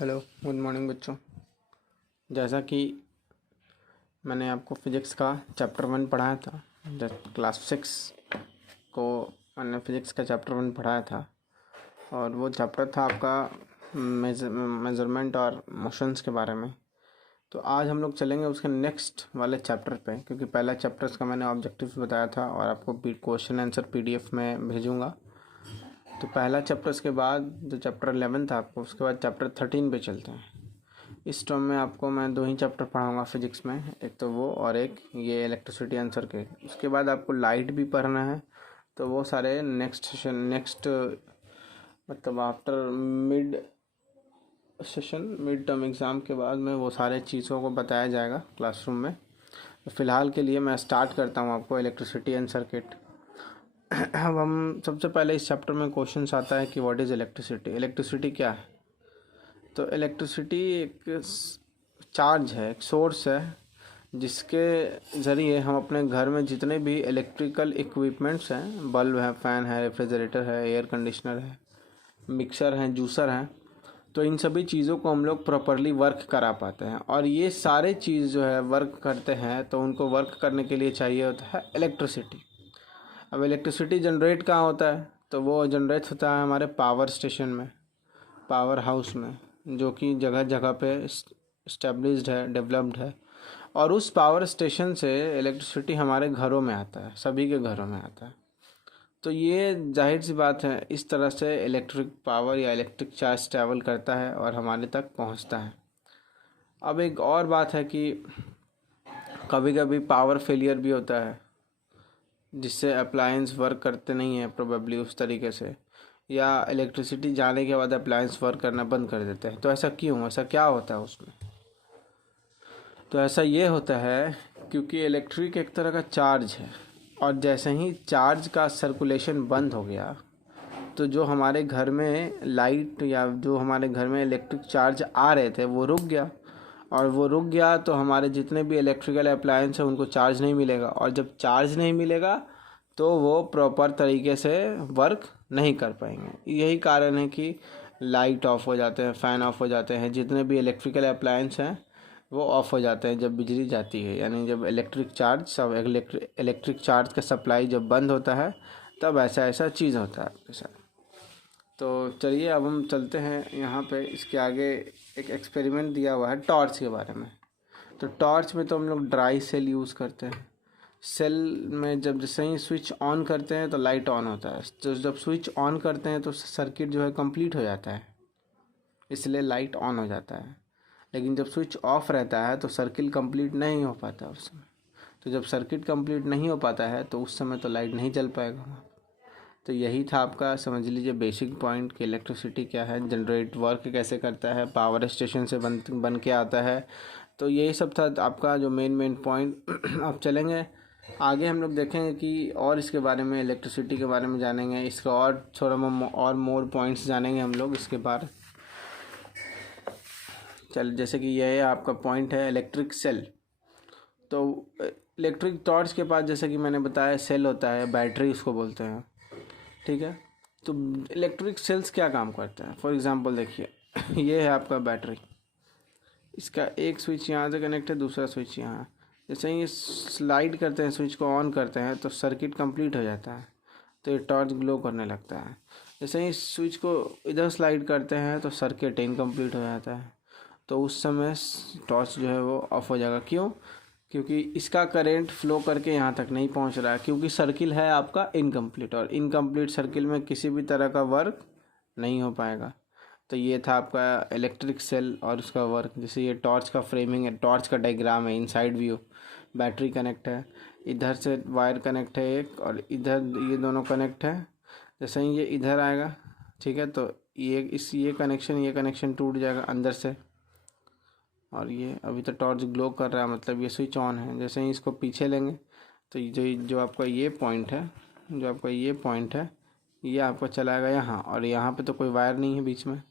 Hello, good morning बच्चों। जैसा कि मैंने आपको फिज़िक्स का चैप्टर 1 पढ़ाया था, जब क्लास 6 को मैंने फिज़िक्स का चैप्टर 1 पढ़ाया था और वो चैप्टर था आपका मेज़रमेंट और मोशंस के बारे में। तो आज हम लोग चलेंगे उसके नेक्स्ट वाले चैप्टर पे, क्योंकि पहला चैप्टर्स का मैंने ऑब्जेक्टिव्स बताया था और आपको क्वेश्चन आंसर PDF में भेजूँगा। तो पहला चैप्टर्स के बाद जो चैप्टर 11 था आपको, उसके बाद चैप्टर 13 पे चलते हैं। इस टर्म में आपको मैं 2 ही चैप्टर पढ़ाऊंगा फिजिक्स में, एक तो वो और एक ये इलेक्ट्रिसिटी आंसर के। उसके बाद आपको लाइट भी पढ़ना है, तो वो सारे नेक्स्ट मतलब आफ्टर मिड टर्म एग्ज़ाम के बाद में वो सारे चीज़ों को बताया जाएगा क्लासरूम में। तो फ़िलहाल के लिए मैं स्टार्ट करता हूँ आपको इलेक्ट्रिसिटी एंड सर्किट। अब हम सबसे पहले इस चैप्टर में क्वेश्चन आता है कि व्हाट इज़ इलेक्ट्रिसिटी। इलेक्ट्रिसिटी क्या है? तो इलेक्ट्रिसिटी एक चार्ज है, एक सोर्स है, जिसके ज़रिए हम अपने घर में जितने भी इलेक्ट्रिकल इक्विपमेंट्स हैं, बल्ब है, फ़ैन है, रेफ्रिजरेटर है, एयर कंडीशनर है, मिक्सर है, जूसर है, तो इन सभी चीज़ों को हम लोग प्रॉपरली वर्क करा पाते हैं। और ये सारे चीज़ जो है वर्क करते हैं, तो उनको वर्क करने के लिए चाहिए होता है इलेक्ट्रिसिटी। अब इलेक्ट्रिसिटी जनरेट कहाँ होता है? तो वो जनरेट होता है हमारे पावर स्टेशन में, पावर हाउस में, जो कि जगह जगह पे इस्टेब्लिश्ड है, डेवलप्ड है। और उस पावर स्टेशन से इलेक्ट्रिसिटी हमारे घरों में आता है, सभी के घरों में आता है। तो ये जाहिर सी बात है, इस तरह से इलेक्ट्रिक पावर या इलेक्ट्रिक चार्ज ट्रैवल करता है और हमारे तक पहुंचता है। अब एक और बात है कि कभी कभी पावर फेलियर भी होता है, जिससे अप्लायंस वर्क करते नहीं हैं प्रोबेबली उस तरीके से, या इलेक्ट्रिसिटी जाने के बाद अप्लायंस वर्क करना बंद कर देते हैं। तो ऐसा क्यों, ऐसा क्या होता है उसमें? तो ऐसा ये होता है क्योंकि इलेक्ट्रिक एक तरह का चार्ज है, और जैसे ही चार्ज का सर्कुलेशन बंद हो गया, तो जो हमारे घर में लाइट या जो हमारे घर में इलेक्ट्रिक चार्ज आ रहे थे वो रुक गया। और वो रुक गया तो हमारे जितने भी इलेक्ट्रिकल अप्लायंस हैं उनको चार्ज नहीं मिलेगा, और जब चार्ज नहीं मिलेगा तो वो प्रॉपर तरीके से वर्क नहीं कर पाएंगे। यही कारण है कि लाइट ऑफ हो जाते हैं, फ़ैन ऑफ हो जाते हैं, जितने भी इलेक्ट्रिकल अप्लायंस हैं वो ऑफ हो जाते हैं जब बिजली जाती है, यानी जब इलेक्ट्रिक चार्ज का सप्लाई जब बंद होता है, तब ऐसा चीज़ होता है आपके साथ। तो चलिए अब हम चलते हैं यहाँ पे, इसके आगे एक एक्सपेरिमेंट दिया हुआ है टॉर्च के बारे में। तो टॉर्च में तो हम लोग ड्राई सेल यूज़ करते हैं। सेल में जब जैसे ही स्विच ऑन करते हैं तो लाइट ऑन होता है, तो जब स्विच ऑन करते हैं तो सर्किट जो है कंप्लीट हो जाता है, इसलिए लाइट ऑन हो जाता है। लेकिन जब स्विच ऑफ रहता है तो सर्किट कंप्लीट नहीं हो पाता उस समय। तो जब सर्किट कंप्लीट नहीं हो पाता है तो उस समय तो लाइट नहीं चल पाएगा। तो यही था आपका, समझ लीजिए, बेसिक पॉइंट कि इलेक्ट्रिसिटी क्या है, जनरेट वर्क कैसे करता है, पावर स्टेशन से बन के आता है। तो यही सब था आपका जो मेन पॉइंट। अब चलेंगे आगे, हम लोग देखेंगे कि और इसके बारे में, इलेक्ट्रिसिटी के बारे में जानेंगे, इसका और थोड़ा और मोर पॉइंट्स जानेंगे हम लोग इसके बारे। चल, जैसे कि यह है आपका पॉइंट है इलेक्ट्रिक सेल। तो इलेक्ट्रिक टॉर्च के पास, जैसे कि मैंने बताया, सेल होता है, बैटरी उसको बोलते हैं, ठीक है। तो इलेक्ट्रिक सेल्स क्या काम करते हैं? फॉर एग्जांपल देखिए, ये है आपका बैटरी, इसका एक स्विच यहाँ से कनेक्ट है, दूसरा स्विच यहाँ। जैसे ही स्लाइड करते हैं, स्विच को ऑन करते हैं, तो सर्किट कंप्लीट हो जाता है, तो ये टॉर्च ग्लो करने लगता है। जैसे ही स्विच को इधर स्लाइड करते हैं तो सर्किट इनकम्प्लीट हो जाता है, तो उस समय टॉर्च जो है वो ऑफ हो जाएगा। क्यों? क्योंकि इसका करंट फ्लो करके यहाँ तक नहीं पहुँच रहा है, क्योंकि सर्किल है आपका इनकम्प्लीट, और इनकम्प्लीट सर्किल में किसी भी तरह का वर्क नहीं हो पाएगा। तो ये था आपका इलेक्ट्रिक सेल और उसका वर्क। जैसे ये टॉर्च का फ्रेमिंग है, टॉर्च का डायग्राम है, इनसाइड व्यू। बैटरी कनेक्ट है, इधर से वायर कनेक्ट है एक, और इधर ये दोनों कनेक्ट है। जैसे ही ये इधर आएगा, ठीक है, तो ये कनेक्शन टूट जाएगा अंदर से। और ये अभी तो टॉर्च ग्लो कर रहा है, मतलब ये स्विच ऑन है। जैसे ही इसको पीछे लेंगे तो जो आपका ये पॉइंट है, ये आपका चलाएगा यहाँ, और यहाँ पे तो कोई वायर नहीं है बीच में,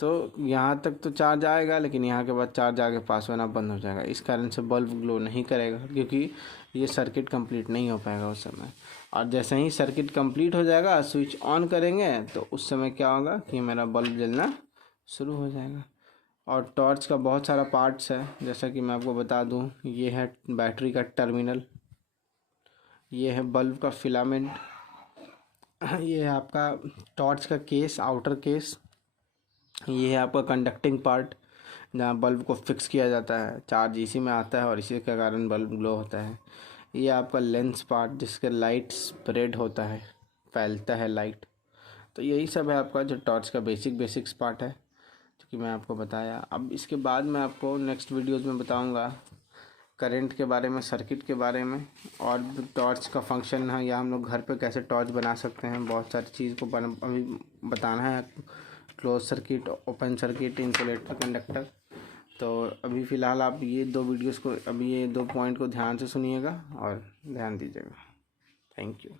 तो यहाँ तक तो चार्ज आएगा, लेकिन यहाँ के बाद चार्ज आगे पास होना बंद हो जाएगा। इस कारण से बल्ब ग्लो नहीं करेगा, क्योंकि ये सर्किट कंप्लीट नहीं हो पाएगा उस समय। और जैसे ही सर्किट कंप्लीट हो जाएगा, स्विच ऑन करेंगे, तो उस समय क्या होगा कि मेरा बल्ब जलना शुरू हो जाएगा। और टॉर्च का बहुत सारा पार्ट्स है, जैसा कि मैं आपको बता दूं, ये है बैटरी का टर्मिनल, ये है बल्ब का फिलामेंट, ये है आपका टॉर्च का केस, आउटर केस, ये है आपका कंडक्टिंग पार्ट जहाँ बल्ब को फिक्स किया जाता है, चार्ज इसी में आता है और इसी के कारण बल्ब ग्लो होता है। ये आपका लेंस पार्ट जिसके लाइट स्प्रेड होता है, फैलता है लाइट। तो यही सब है आपका जो टॉर्च का बेसिक्स पार्ट है जो कि मैं आपको बताया। अब इसके बाद मैं आपको नेक्स्ट वीडियोज़ में बताऊँगा करंट के बारे में, सर्किट के बारे में, और टॉर्च का फंक्शन है या हम लोग घर पे कैसे टॉर्च बना सकते हैं। बहुत सारी चीज़ को अभी बताना है, close circuit, open circuit, insulator, conductor. तो अभी फ़िलहाल आप ये 2 वीडियोज़ को, अभी ये 2 पॉइंट को ध्यान से सुनिएगा और ध्यान दीजिएगा। Thank you.